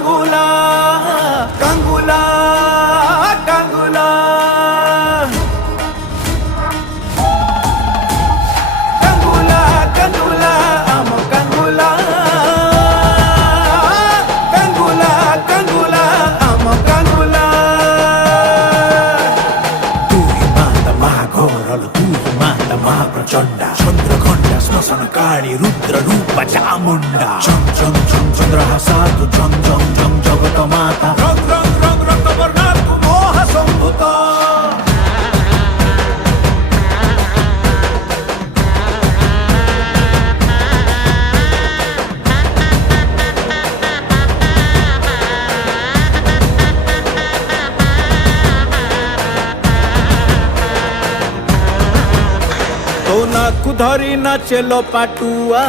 কাঙ্গুলা কাঙ্গুলা কাঙ্গুলা কাঙ্গুলা কাঙ্গুলা আম কাঙ্গুলা কাঙ্গুলা কাঙ্গুলা আম কাঙ্গুলা তুই মাতা মহাঘোরল তুই মাতা মহাপ্রচণ্ডা চন্দ্রঘণ্টা শ্মশান কালী রুদ্র রূপ চামুণ্ডা চম চম চম চন্দ্রহাসা তু জম জম জম জগত মাতা রং রং রং রক্তবর্ণা তু মোহ সম্ভূত तो नाकु धरी नाचेलो पाटुआ